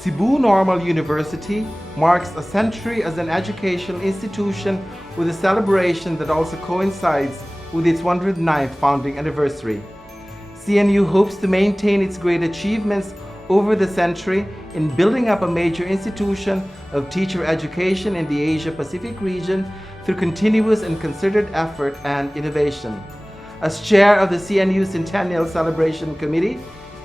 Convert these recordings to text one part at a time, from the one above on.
Cebu Normal University marks a century as an educational institution with a celebration that also coincides with its 109th founding anniversary. CNU hopes to maintain its great achievements over the century in building up a major institution of teacher education in the Asia-Pacific region through continuous and concerted effort and innovation. As chair of the CNU Centennial Celebration Committee,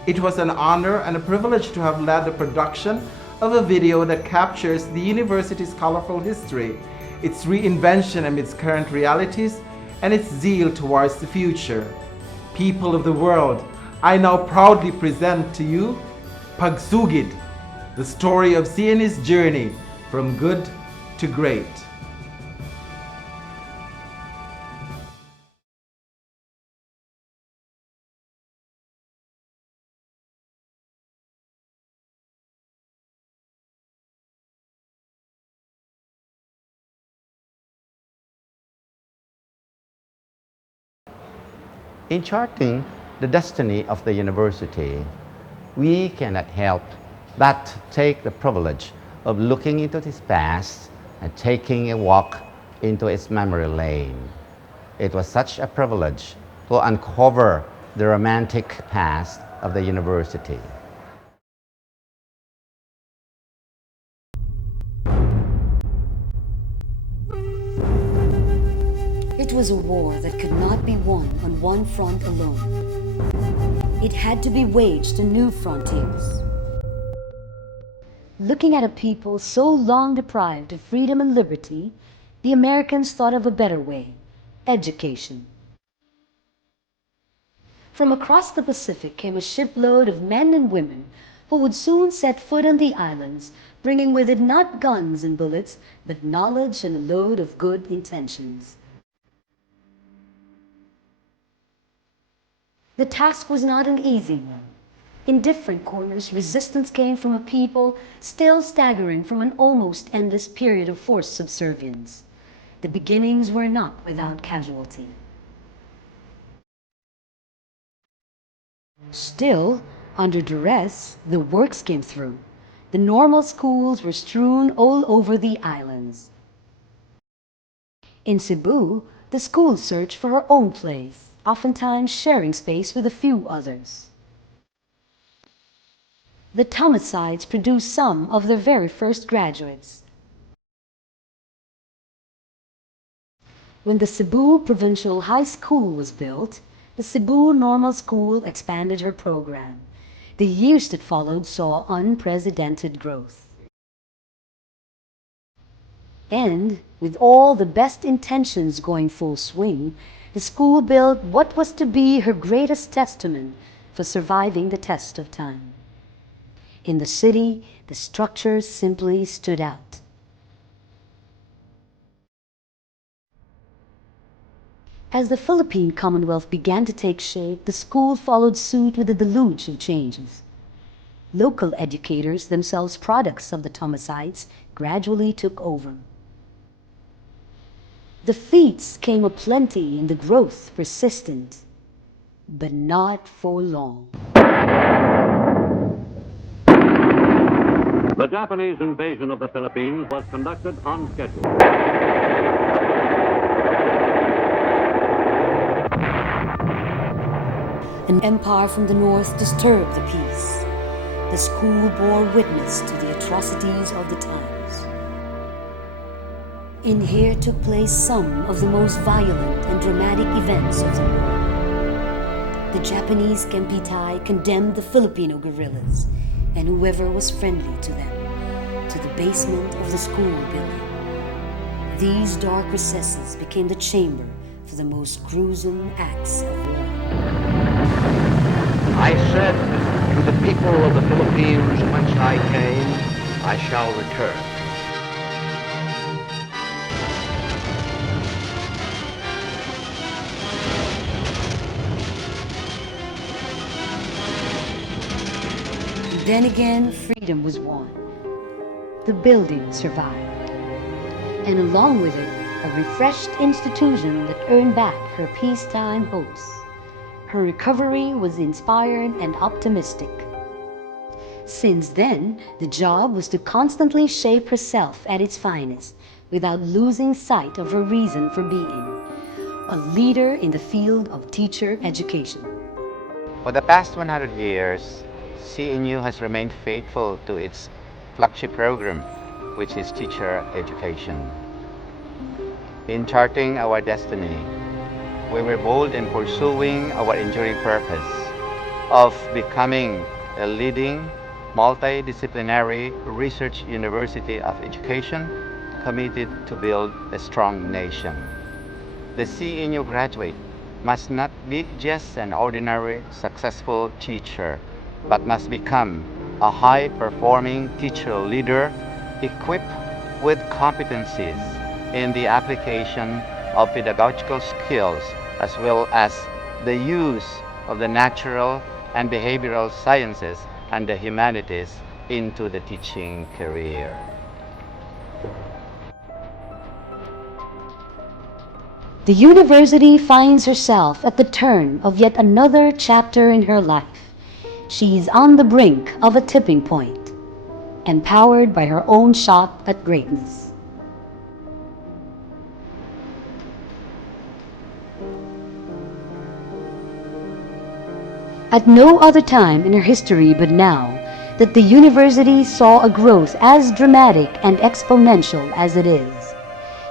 it was an honor and a privilege to have led the production of a video that captures the university's colorful history, its reinvention amidst current realities, and its zeal towards the future. People of the world, I now proudly present to you Pagsugid, the story of CNU's journey from good to great. In charting the destiny of the university, we cannot help but take the privilege of looking into its past and taking a walk into its memory lane. It was such a privilege to uncover the romantic past of the university. It was a war that could not be won on one front alone. It had to be waged on new frontiers. Looking at a people so long deprived of freedom and liberty, the Americans thought of a better way: education. From across the Pacific came a shipload of men and women who would soon set foot on the islands, bringing with it not guns and bullets, but knowledge and a load of good intentions. The task was not an easy one. In different corners, resistance came from a people still staggering from an almost endless period of forced subservience. The beginnings were not without casualty. Still, under duress, the works came through. The normal schools were strewn all over the islands. In Cebu, the school searched for her own place, oftentimes sharing space with a few others. The Thomasides produced some of their very first graduates. When the Cebu Provincial High School was built, the Cebu Normal School expanded her program. The years that followed saw unprecedented growth. And, with all the best intentions going full swing, the school built what was to be her greatest testament for surviving the test of time. In the city, the structure simply stood out. As the Philippine Commonwealth began to take shape, the school followed suit with a deluge of changes. Local educators, themselves products of the Thomasides, gradually took over. The feats came aplenty and the growth persistent, but not for long. The Japanese invasion of the Philippines was conducted on schedule. An empire from the north disturbed the peace. The school bore witness to the atrocities of the times. And here took place some of the most violent and dramatic events of the war. The Japanese Kempitai condemned the Filipino guerrillas and whoever was friendly to them to the basement of the school building. These dark recesses became the chamber for the most gruesome acts of war. I said to the people of the Philippines whence I came, I shall return. Then again, freedom was won. The building survived. And along with it, a refreshed institution that earned back her peacetime hopes. Her recovery was inspired and optimistic. Since then, the job was to constantly shape herself at its finest without losing sight of her reason for being, a leader in the field of teacher education. For the past 100 years, CNU has remained faithful to its flagship program, which is teacher education. In charting our destiny, we were bold in pursuing our enduring purpose of becoming a leading multidisciplinary research university of education committed to build a strong nation. The CNU graduate must not be just an ordinary successful teacher, but must become a high-performing teacher leader equipped with competencies in the application of pedagogical skills as well as the use of the natural and behavioral sciences and the humanities into the teaching career. The university finds herself at the turn of yet another chapter in her life. She is on the brink of a tipping point, empowered by her own shot at greatness. At no other time in her history but now that the university saw a growth as dramatic and exponential as it is.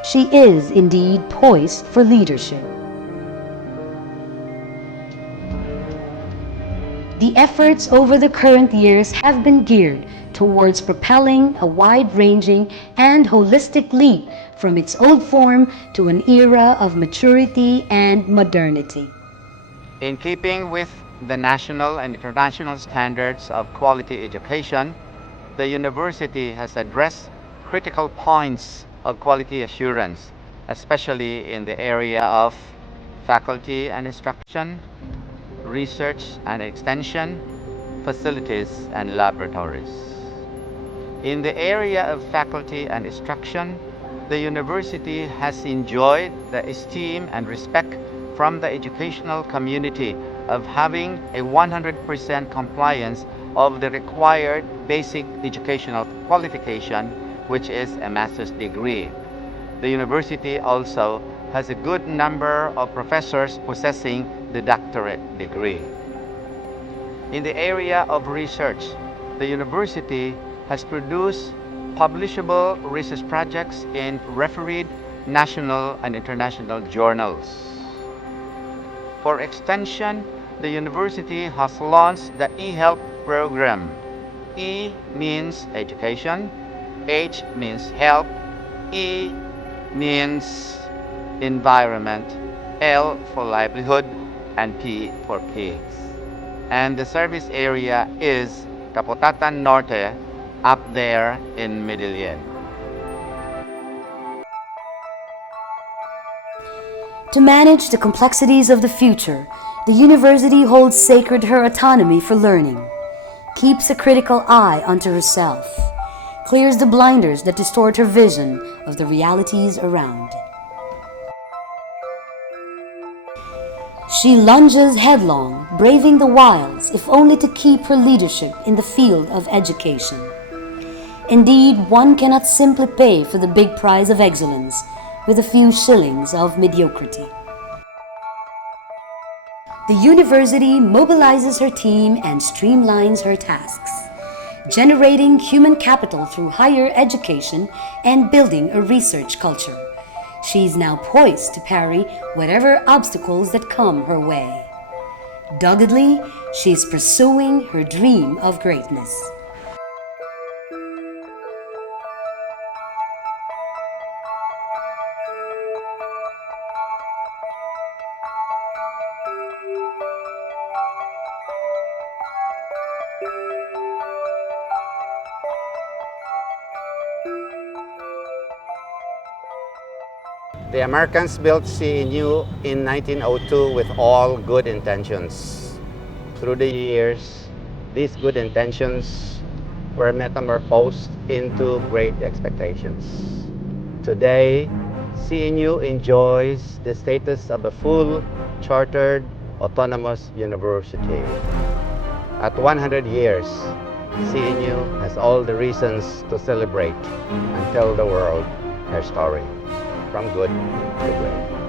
She is indeed poised for leadership. The efforts over the current years have been geared towards propelling a wide-ranging and holistic leap from its old form to an era of maturity and modernity. In keeping with the national and international standards of quality education, the university has addressed critical points of quality assurance, especially in the area of faculty and instruction, research and extension, facilities and laboratories. In the area of faculty and instruction, the university has enjoyed the esteem and respect from the educational community of having a 100% compliance of the required basic educational qualification, which is a master's degree. The university also has a good number of professors possessing the doctorate degree. In the area of research, the university has produced publishable research projects in refereed national and international journals. For extension, the university has launched the e-help program. E means education, H means help, E means environment, L for livelihood, and P for pigs. And the service area is Capotatan Norte, up there in Medellin. To manage the complexities of the future, the university holds sacred her autonomy for learning, keeps a critical eye unto herself, clears the blinders that distort her vision of the realities around. She lunges headlong, braving the wilds, if only to keep her leadership in the field of education. Indeed, one cannot simply pay for the big prize of excellence with a few shillings of mediocrity. The university mobilizes her team and streamlines her tasks, generating human capital through higher education and building a research culture. She is now poised to parry whatever obstacles that come her way. Doggedly, she is pursuing her dream of greatness. The Americans built CNU in 1902 with all good intentions. Through the years, these good intentions were metamorphosed into great expectations. Today, CNU enjoys the status of a full chartered autonomous university. At 100 years, CNU has all the reasons to celebrate and tell the world her story from good to great.